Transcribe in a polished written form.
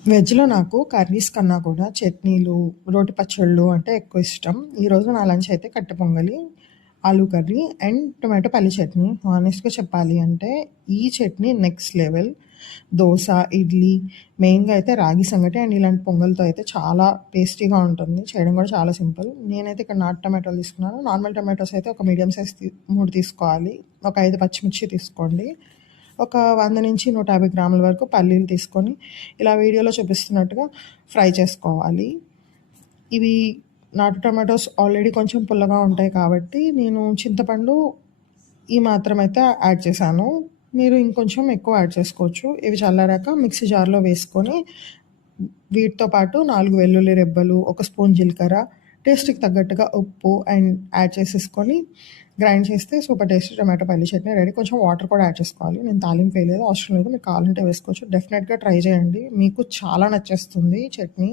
వెజ్‌లో నాకు కర్రీస్ కన్నా కూడా చట్నీలు, రోటి పచ్చళ్ళు అంటే ఎక్కువ ఇష్టం. ఈరోజు నా లంచ్ అయితే కట్టె పొంగలి, ఆలూ కర్రీ అండ్ టొమాటో పల్లి చట్నీ. హానెస్ట్‌గా చెప్పాలి అంటే ఈ చట్నీ నెక్స్ట్ లెవెల్. దోస, ఇడ్లీ, మెయిన్‌గా అయితే రాగి సంగటి అండ్ ఇలాంటి పొంగల్‌తో అయితే చాలా టేస్టీగా ఉంటుంది. చేయడం కూడా చాలా సింపుల్. నేనైతే ఇక్కడ నాటు టమాటోలు తీసుకున్నాను. నార్మల్ టమాటోస్ అయితే ఒక మీడియం సైజ్ 3 తీసుకోవాలి. ఒక 5 పచ్చిమిర్చి తీసుకోండి. ఒక 100-150 గ్రాముల వరకు పల్లీలు తీసుకొని ఇలా వీడియోలో చూపిస్తున్నట్టుగా ఫ్రై చేసుకోవాలి. ఇవి నాటు టమాటోస్ ఆల్రెడీ కొంచెం పుల్లగా ఉంటాయి కాబట్టి నేను చింతపండు ఈ మాత్రం అయితే యాడ్ చేశాను. మీరు ఇంకొంచెం ఎక్కువ యాడ్ చేసుకోవచ్చు. ఇవి చల్లారాక మిక్సీ జార్‌లో వేసుకొని వీటితో పాటు 4 వెల్లుల్లి రెబ్బలు, ఒక స్పూన్ జీలకర్ర, టేస్ట్‌కి తగ్గట్టుగా ఉప్పు అండ్ యాడ్ చేసేసుకొని గ్రైండ్ చేస్తే సూపర్ టేస్టీ టొమాటో పల్లి చట్నీ రెడీ. కొంచెం వాటర్ కూడా యాడ్ చేసుకోవాలి. నేను తాలింపు వేయలేదు, అవసరం లేదు. మీకు కావాలంటే వేసుకోవచ్చు. డెఫినెట్‌గా ట్రై చేయండి. మీకు చాలా నచ్చేస్తుంది ఈ చట్నీ.